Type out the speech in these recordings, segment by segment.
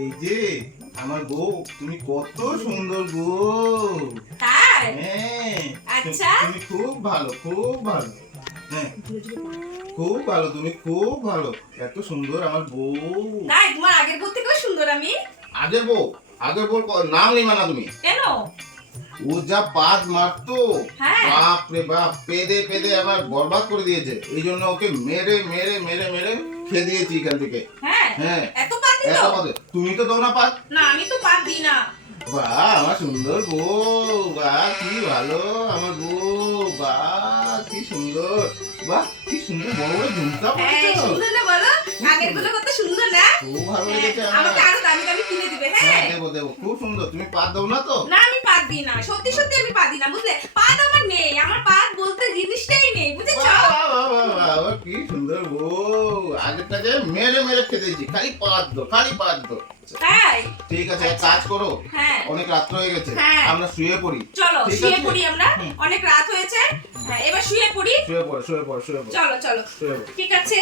এই যে আমার বউ, তুমি কত সুন্দর গো। তাই? হ্যাঁ, আচ্ছা। তুমি খুব ভালো, খুব ভালো। হ্যাঁ, খুব ভালো, তুমি খুব ভালো। এত সুন্দর আমার বউ। তাই তোমার আগের বউ থেকেও সুন্দর আমি? আগের বউ, আগের বউ নাম নেই না তুমি। কেন? ও যা পাদ মারতো, হ্যাঁ। বাপ রে বাপ, পেদে পেদে আমার বরবাদ করে দিয়েছে। এই জন্য ওকে মেরে মেরে মেরে মেরে খেয়ে দিয়েছি এখান থেকে। হ্যাঁ। হ্যাঁ, এত পাত দিত? এত পাদে তুমি তো দাও না পাদ। না, আমি তো পাত দিই না। বাহ, আমার সুন্দর বউ, বাহ কি ভালো আমার বউ, বাহ কি সুন্দর, বাহ কি সুন্দর বড় বড় ঝুমকা হ্যাঁ, পরেছো। সুন্দর না বলো? আগের গুলো কত সুন্দর না? খুব ভালো হ্যাঁ, লেগেছে আমার। আমাকে আরো দামি দামি কিনে দিবে, হ্যাঁ, হ্যাঁ? দেবো দেবো, খুব সুন্দর। তুমি পাদ দাও না তো? না, আমি পাত দিই না। সত্যি সত্যি আমি পাত দিই না, বুঝলে? পাত আমার নেই। আমার পাত বলতে জিনিসটাই নেই, বুঝেছো? বাহ, বাহ, বাহ, বাহ, বাহ, কি সুন্দর বউ। আগেরটাকে মেরে মেরে খেতে দিয়েছি, খালি পাদ দাও, খালি পাদ দাও। তাই? ঠিক আছে, এক কাজ করো, হ্যাঁ। অনেক রাত্র হয়ে গেছে, হ্যাঁ। আমরা শুয়ে পড়ি। চলো ঠিক শুয়ে আছে? পড়ি আমরা। হুম। অনেক রাত হয়েছে। হ্যাঁ, এবার শুয়ে পড়ি। শুয়ে পড়ো, শুয়ে পড়ো, শুয়ে পড়ো, চলো চলো। শুয়ে পড়ো। ঠিক আছে।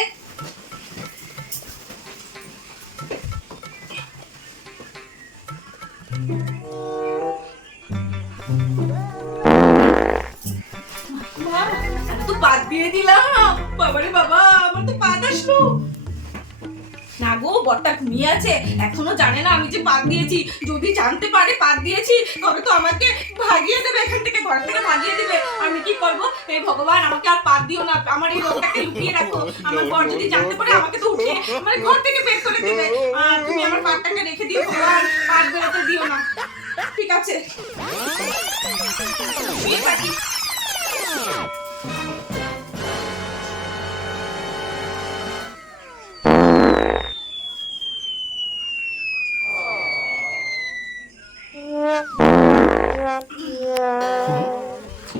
মা, আমি তো বাদ দিয়ে দিলাম। বাবারে বাবা, আমার তো পাত আসলো। না গো, বরটা ঘুমিয়ে আছে, এখনো জানে না আমি যে পাত দিয়েছি। যদি জানতে পারে পাত দিয়েছি, তবে তো আমাকে ভাগিয়ে দেবে এখান থেকে, ঘর থেকে ভাগিয়ে দেবে। আমি কি করব? হে ভগবান, আমাকে আর পাত দিও না, আমার এই রোগটাকে লুকিয়ে রাখো। আমার বর যদি জানতে পারে, আমাকে তো উঠিয়ে মানে ঘর থেকে বের করে দেবে। তুমি আমার পাতটাকে রেখে দিও ভগবান, পাত বেরোতে দিও না। ঠিক আছে, শুয়ে থাকি।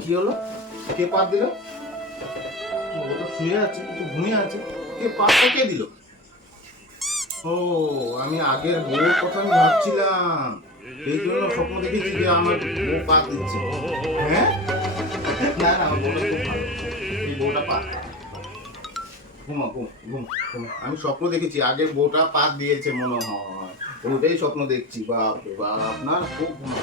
কি হলো? কে পাত দিল? ও তো শুয়ে আছে, তো ঘুমিয়ে আছে। কে পাতটা কে দিল? ও, আমি আগের বউর কথা আমি ভাবছিলাম, এই জন্য স্বপ্ন দেখেছি যে আমার বউ পাত দিচ্ছে। হ্যাঁ, না না, আমার বউটা খুব ভালো, এই বউটা পাত। ঘুমা ঘুম ঘুম ঘুম। আমি স্বপ্ন দেখেছি আগের বউটা পাত দিয়েছে মনে হয়, ওটাই স্বপ্ন দেখছি। বাপ রে বাপ, না না, খুব ঘুমা।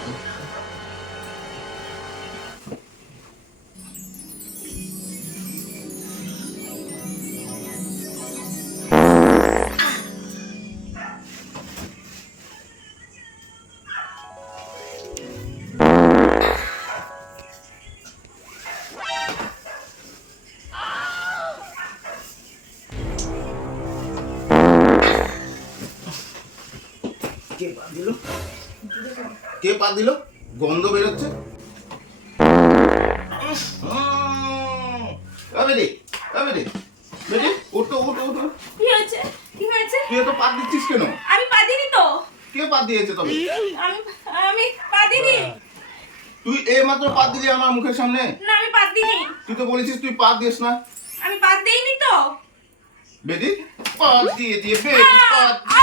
কে পা দিল? কে পা দিল? গন্ধ বেরোচ্ছে। বেটি, বেটি, বেটি, ওঠো ওঠো ওঠো। কি হয়েছে? কি হয়েছে? তুই তো পা দিচ্ছিস কেন? আমি পা দিইনি তো। কে পা দিয়েছে তবে? আমি আমি পা দিইনি। তুই এই মাত্র পা দিলি আমার মুখের সামনে। না, আমি পা দিইনি। তুই তো বলেছিস তুই পা দিস না। আমি পা দেইনি তো। বেটি, পা দিয়ে দিয়ে বেটি, পা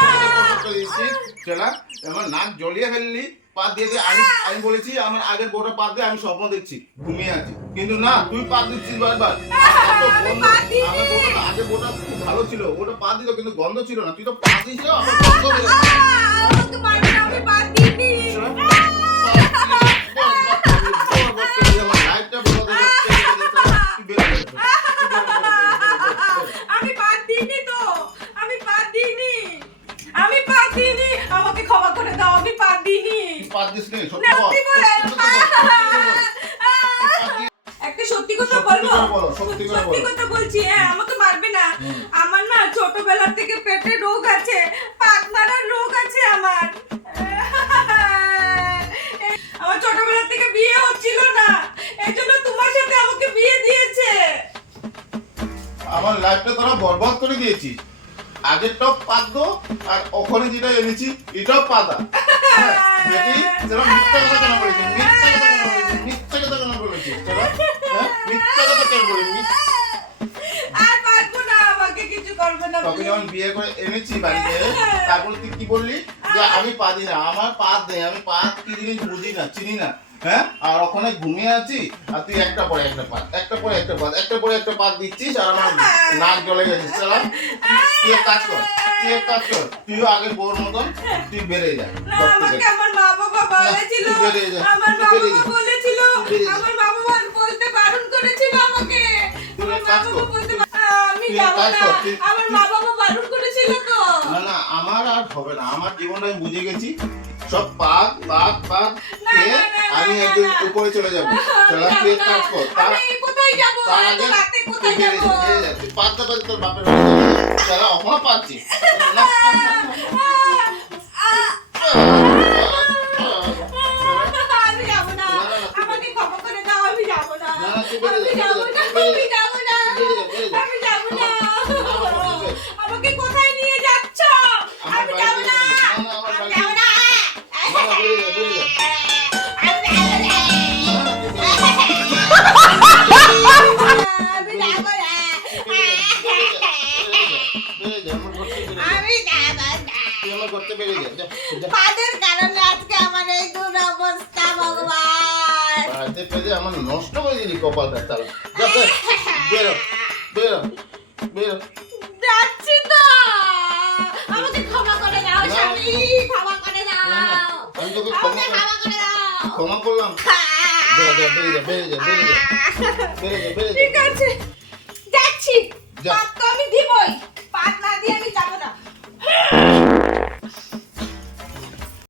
দিয়ে চলা, আমার নাক জ্বলিয়ে ফেললি। পা দিয়ে দিয়ে আমি বলেছি আমার আগের বউটা পা দিয়ে, আমি স্বপ্ন দেখছি ঘুমিয়ে আছি, কিন্তু না, তুই পা দিচ্ছিস বারবার। এত গন্ধ। আমার বউটা, আগের বউটা খুব ভালো ছিল, ওটা পা দিল কিন্তু গন্ধ ছিল না, তুই তো পা দিয়েছিস আমার গন্ধ বেরোচ্ছে। আমাকে মারবে না, আমি পা দিইনি। আমি পা দিইনি তো। আমি পা দিইনি। আমি পা দিইনি। আমাকে ক্ষমা করে দাও, আমি পা দিইনি। সত্যি একটা সত্যি কথা বলবো? বলো, সত্যি করে সত্যি বলো। কথা বলছি, হ্যাঁ, আমাকে মারবে না। আমার না ছোটবেলা থেকে পেটে রোগ আছে, পাত মারার রোগ আছে আমার। আমার ছোটবেলা থেকে বিয়ে হচ্ছিল না, এজন্য তোমার সাথে আমাকে বিয়ে দিয়েছে। আমার লাইফটা তোরা বরবাদ করে দিয়েছিস। আগের টপ পাদ্য, আর ওখানে যেটা এনেছি এটাও পাদা। বেটি, তোরা মিথ্যা কথা কেন বলেছিস? মিথ্যা কথা কেন বলেছিস? তোরা মিথ্যা কথা কেন বলেছিস? আর পারবো না, আমাকে কিছু করবে না। তোকে যখন বিয়ে করে এনেছি বাড়িতে, তারপর তুই কি বললি যে আমি পাদি না, আমার পাদ নেই, আমি পাদ কি জিনিস বুঝি না, চিনি না। হ্যাঁ আর ওখানে ঘুমিয়ে আছি আর তুই একটা পরে একটা পাত দিচ্ছিস আর আমার নাক জ্বলে গেছিস চালা তুই এক কাজ কর তুইও আগের বউর মতন তুই বেরিয়ে যা না, আমাকে আমার মা বাবা বলেছিল, তুই বেরিয়ে যা, আমার তুই মা বেরিয়ে বাবা যা। বলেছিল, তুই বেরিয়ে যা। আমার মা বাবা বলতে বারণ করেছিল আমাকে। তুই আমার এক মা কাজ বাবা কর, বলতে তুই- আমি তুই এক যাব কাজ না, কর, তুই- আমার মা বাবা বারণ করেছিল তো। না আমার আর হবে না আমার জীবনটা আমি বুঝে গেছি সব পাক খেয়ে আমি একদিন উপরে চলে যাবো চলা তুই এক কাজ কর আমি কোথায় যাব? তার এত আগে রাতে তুই কোথায় যাব? বেরিয়ে যা পাততে তোর বাপের বাড়ি যাবি। চলা ওখানে পাচ্ছি আমি যাব না, আমাকে ক্ষমা করে দাও, আমি যাব না, না, তুই বেরিয়ে আমি যা, যাব না, বেরিয়ে যা, আমি যাব না, বেরিয়ে যা। আমি যাব না। বেরিয়ে যা। আমাকে কোথায় নিয়ে যাচ্ছ? আমার আমি বাড়ি যাব না, আমার আমি বাড়ি যাব না। বেরিয়ে যা। আমি যাব না। আমি যাব না। আমি যাব না। পাদের কারণে আজকে আমার এই দুরবস্থা ভগবান। আমার নষ্ট করে দিলি কপালটা তাহলে বেরো যাচ্ছি তো। আমাকে ক্ষমা করে দাও না, স্বামী, ক্ষমা করে দাও। না, আমি তোকে আমাকে ক্ষমা করে দাও। ক্ষমা করলাম বেরিয়ে যা ঠিক আছে, যাচ্ছি। যা। পাত তো আমি দিবই, পাত না দিয়ে আমি যাবো না।